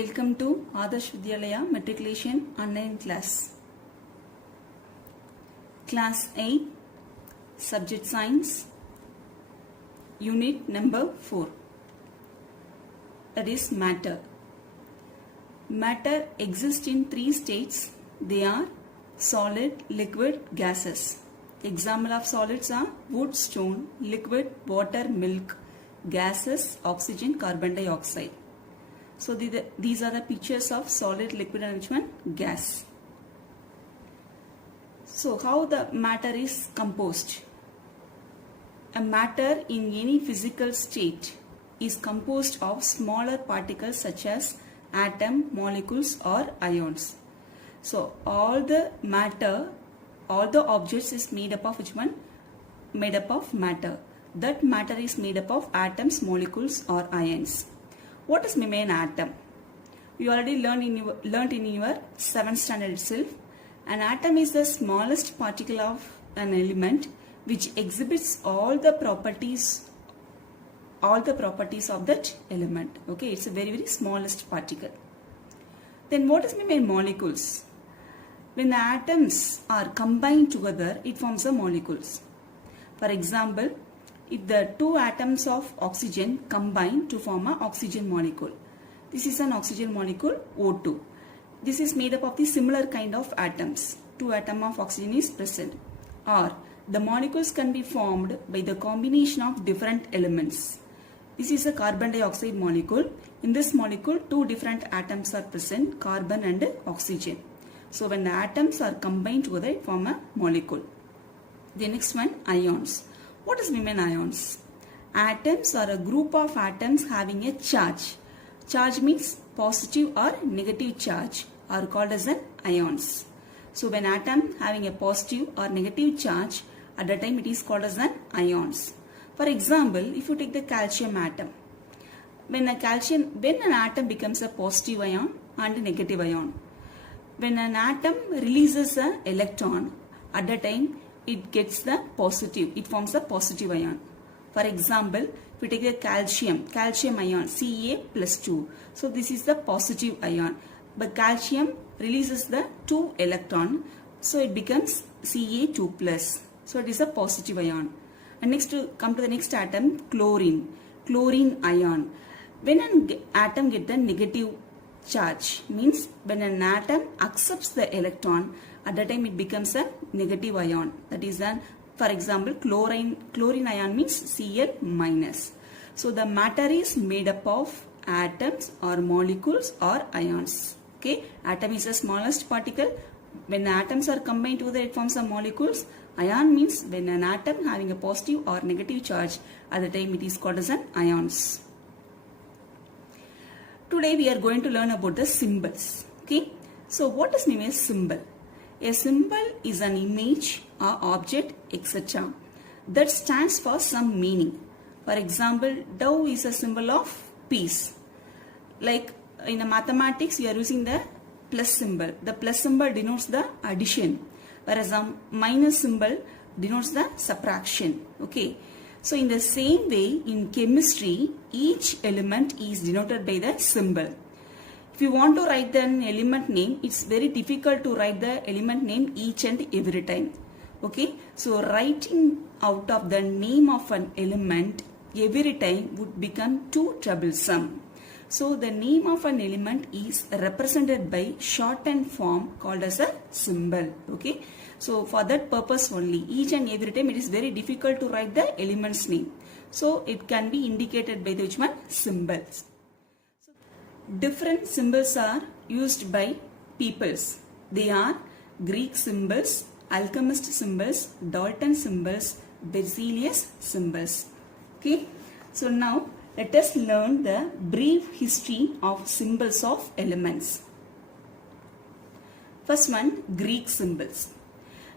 Welcome to Adarsh Vidyalaya Matriculation Online Class. Class 8, Subject Science, Unit number 4. That is matter. Matter exists in 3 states. They are solid, liquid, gases. Example of solids are wood, stone, liquid, water, milk, gases, oxygen, carbon dioxide. So these are the pictures of solid, liquid and which one? Gas. So how the matter is composed? A matter in any physical state is composed of smaller particles such as atom, molecules or ions. So all the matter, all the objects is made up of which one? Made up of matter. That matter is made up of atoms, molecules or ions. What is mean an atom? You already learned in your 7th standard itself. An atom is the smallest particle of an element which exhibits all the properties of that element. Okay, it's a very smallest particle. Then what is mean molecules? When the atoms are combined together, it forms the molecules. For example, if the 2 atoms of oxygen combine to form an oxygen molecule. This is an oxygen molecule O2. This is made up of the similar kind of atoms. 2 atoms of oxygen is present. Or the molecules can be formed by the combination of different elements. This is a carbon dioxide molecule. In this molecule, 2 different atoms are present, carbon and oxygen. So when the atoms are combined together, it form a molecule. The next one, ions. What does mean ions? Atoms are a group of atoms having a charge. Charge means positive or negative charge are called as an ions. So when atom having a positive or negative charge, at that time it is called as an ions. For example, if you take the calcium atom, when an atom becomes a positive ion and negative ion, when an atom releases an electron, at that time it gets the positive, it forms a positive ion. For example, if we take the calcium ion, Ca+2. So this is the positive ion. But calcium releases the 2 electron, so it becomes Ca2+. So it is a positive ion. And next to come to the next atom, chlorine ion. When an atom gets the negative charge, means when an atom accepts the electron, at that time it becomes a negative ion. That is for example, chlorine ion means Cl-. So the matter is made up of atoms or molecules or ions. Okay, atom is the smallest particle. When the atoms are combined together, it forms a molecules. Ion means when an atom having a positive or negative charge, at the time it is called as an ions. Today we are going to learn about the symbols. Okay, so what does mean a symbol? A symbol is an image or object, etc. that stands for some meaning. For example, dove is a symbol of peace. Like in mathematics, you are using the plus symbol. The plus symbol denotes the addition, whereas a minus symbol denotes the subtraction. Okay. So in the same way, in chemistry, each element is denoted by the symbol. If you want to write an element name, it's very difficult to write the element name each and every time. Okay, so writing out of the name of an element every time would become too troublesome. So the name of an element is represented by shortened form called as a symbol. Okay, so for that purpose only, each and every time it is very difficult to write the element's name. So it can be indicated by the which one? Symbols. Different symbols are used by peoples. They are Greek symbols, alchemist symbols, Dalton symbols, Berzelius symbols. Okay, so now let us learn the brief history of symbols of elements. First one, Greek symbols.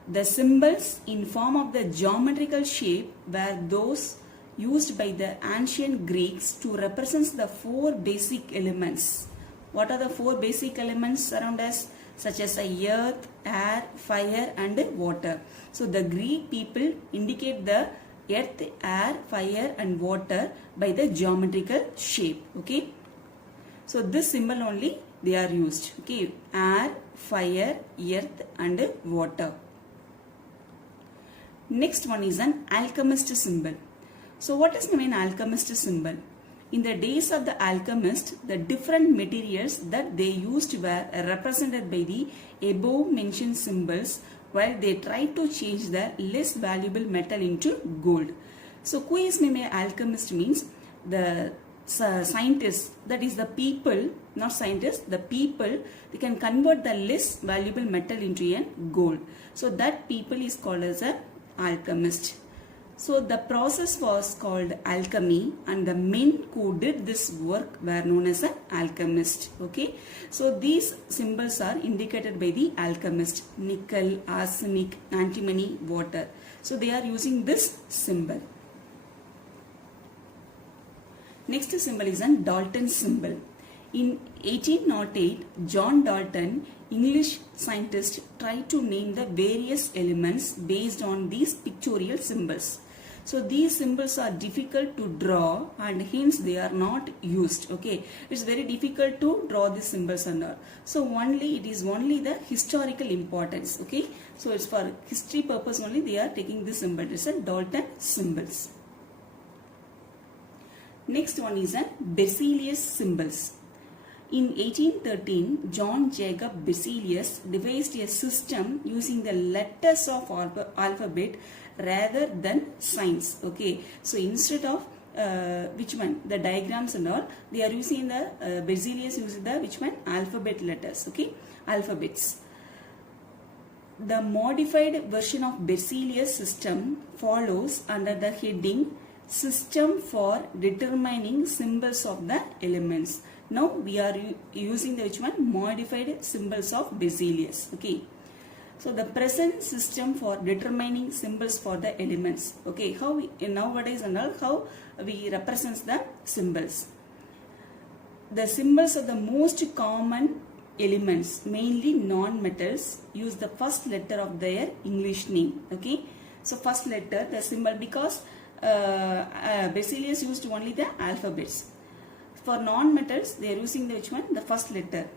The symbols in form of the geometrical shape were those used by the ancient Greeks to represent the 4 basic elements. What are the 4 basic elements around us? Such as earth, air, fire and water. So the Greek people indicate the earth, air, fire and water by the geometrical shape. Okay. So this symbol only they are used. Okay, air, fire, earth and water. Next one is an alchemist symbol. So what is the main alchemist symbol? In the days of the alchemist, the different materials that they used were represented by the above mentioned symbols while they tried to change the less valuable metal into gold. So who is the alchemist means the scientists, that is the people, not scientists, the people, they can convert the less valuable metal into a gold. So that people is called as a alchemist. So the process was called alchemy and the men who did this work were known as an alchemist. Okay. So these symbols are indicated by the alchemist: nickel, arsenic, antimony, water. So they are using this symbol. Next symbol is a Dalton symbol. In 1808, John Dalton, English scientist, tried to name the various elements based on these pictorial symbols. So these symbols are difficult to draw and hence they are not used. Okay, it's very difficult to draw these symbols and all. So it is only the historical importance. Okay, so it's for history purpose only they are taking this symbol. It's a Dalton symbols. Next one is a Berzelius symbols. In 1813, John Jacob Berzelius devised a system using the letters of alphabet rather than signs. Okay, so instead of the diagrams and all, they are using the Berzelius using the alphabet letters. Okay, alphabets. The modified version of Berzelius system follows under the heading System for Determining Symbols of the Elements. Now we are using the modified symbols of Berzelius. Okay. So the present system for determining symbols for the elements. Okay. How we nowadays and all how we represent the symbols. The symbols of the most common elements, mainly non-metals, use the first letter of their English name. Okay. So first letter, the symbol, because Berzelius used only the alphabets. For non-metals, they are using the the first letter.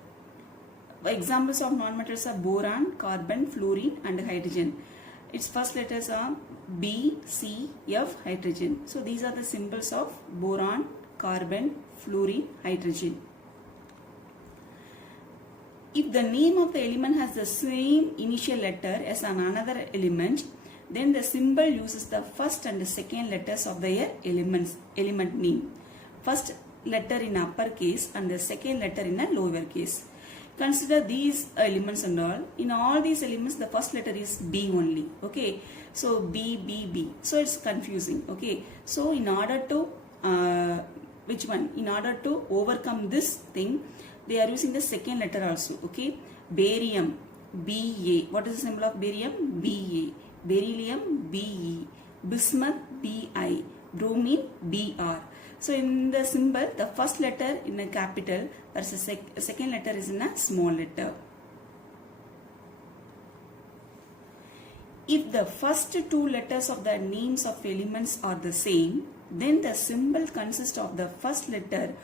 Examples of non-metals are boron, carbon, fluorine and hydrogen. Its first letters are B, C, F, hydrogen. So these are the symbols of boron, carbon, fluorine, hydrogen. If the name of the element has the same initial letter as another element, then the symbol uses the first and the second letters of their element name. First letter in uppercase and the second letter in a lower case. Consider these elements and all. In all these elements, the first letter is B only. Okay. So B, B, B. So it's confusing. Okay. So in order to In order to overcome this thing, they are using the second letter also. Okay. Barium, Ba. What is the symbol of barium? Ba. Beryllium, Be. Bismuth, Bi. Bromine, Br. So in the symbol, the first letter in a capital, whereas the second letter is in a small letter. If the first two letters of the names of elements are the same, then the symbol consists of the first letter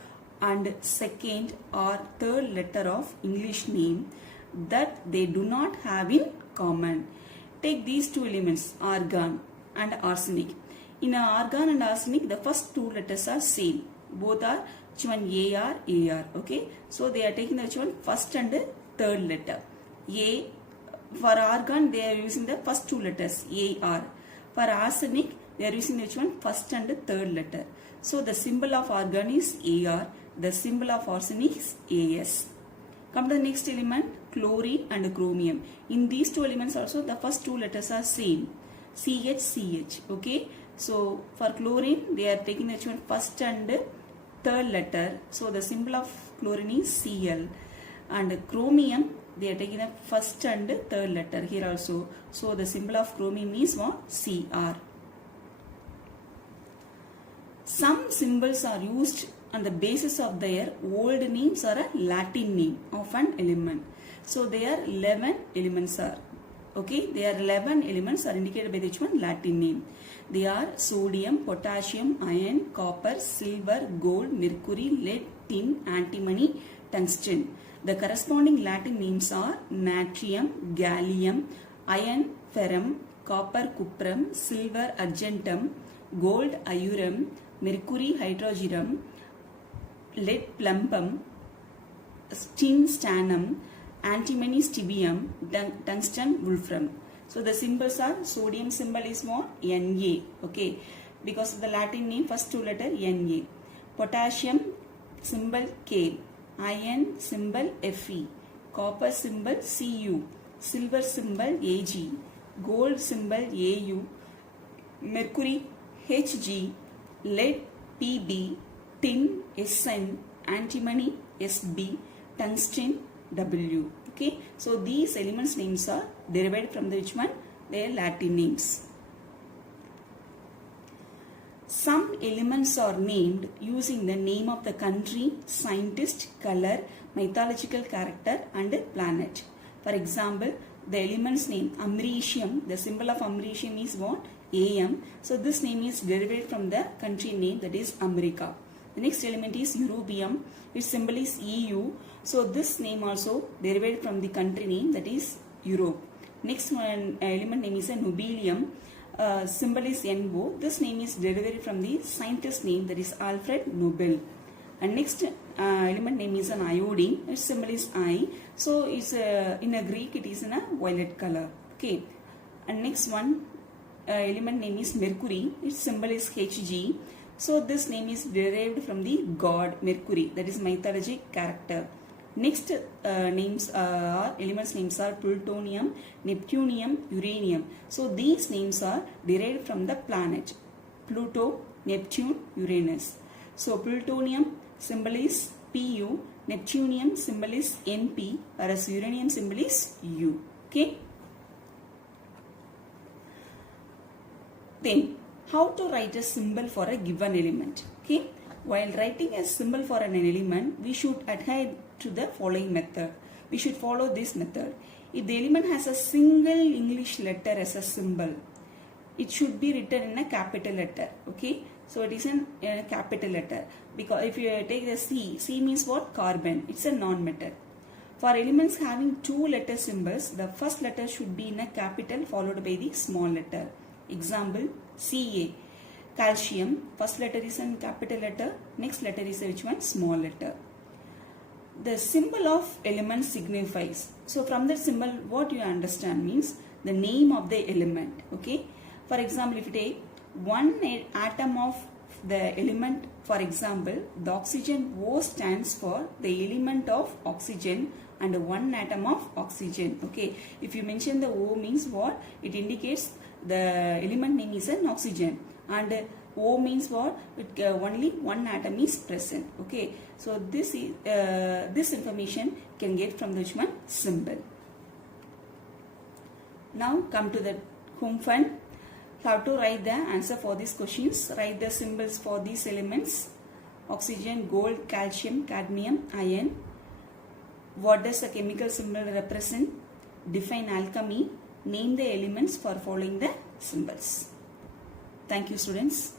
and second or third letter of English name that they do not have in common. Take these two elements, argon and arsenic. In argon and arsenic, the first two letters are same. Both are AR, AR. Okay. So they are taking the first and third letter. A. For argon, they are using the first two letters, AR. For arsenic, they are using the first and third letter. So the symbol of argon is AR. The symbol of arsenic is AS. Come to the next element, chlorine and chromium. In these two elements also, the first two letters are same. CH, CH. Okay. So for chlorine, they are taking the first and third letter. So the symbol of chlorine is Cl. And chromium, they are taking the first and third letter here also. So the symbol of chromium is what? Cr. Some symbols are used on the basis of their old names or a Latin name of an element. So there are 11 elements are. Okay, there are 11 elements are indicated by which one? Latin name. They are sodium, potassium, iron, copper, silver, gold, mercury, lead, tin, antimony, tungsten. The corresponding Latin names are natrium, gallium, iron, ferrum, copper, cuprum, silver, argentum, gold, iurum, mercury, hydrogeum, lead, plumbum, tin, stannum, antimony, stibium, tungsten, wolfram. So the symbols are, sodium symbol is what? Na. Okay. Because of the Latin name, first two letter Na. Potassium symbol K. Iron symbol Fe. Copper symbol Cu. Silver symbol Ag. Gold symbol Au. Mercury Hg. Lead Pb. Tin Sn. Antimony Sb. Tungsten W. Okay, so these elements names are derived from the which one? Their Latin names. Some elements are named using the name of the country, scientist, color, mythological character and planet. For example, the element's name americium, the symbol of americium is what? Am. So this name is derived from the country name, that is America. The next element is europium, its symbol is Eu. So this name also derived from the country name, that is Europe. Next one element name is a nobelium, symbol is NO. This name is derived from the scientist name, that is Alfred Nobel. And next element name is an iodine, its symbol is I. So it's in a Greek it is in a violet color. Okay. And next one element name is mercury, its symbol is Hg. So this name is derived from the god Mercury, that is mythologic character. Next elements names are plutonium, neptunium, uranium. So these names are derived from the planet Pluto, Neptune, Uranus. So plutonium symbol is Pu, neptunium symbol is Np, whereas uranium symbol is U. Okay. Then how to write a symbol for a given element? Okay. While writing a symbol for an element, we should adhere to the following method. We should follow this method. If the element has a single English letter as a symbol, it should be written in a capital letter. Okay. So it is in a capital letter. Because if you take the C means what? Carbon. It's a non-metal. For elements having two letter symbols, the first letter should be in a capital followed by the small letter. Example, Ca. Calcium, first letter is in capital letter, next letter is which one? Small letter. The symbol of element signifies. So from that symbol, what you understand means the name of the element. Okay. For example, if you take one atom of the element, for example, the oxygen O stands for the element of oxygen and one atom of oxygen. Okay. If you mention the O means what? It indicates the element name is an oxygen, and O means what? Only one atom is present. Okay. So this is this information can get from the one symbol. Now come to the home fun. How to write the answer for these questions? Write the symbols for these elements: oxygen, gold, calcium, cadmium, iron. What does the chemical symbol represent? Define alchemy. Name the elements for following the symbols. Thank you, students.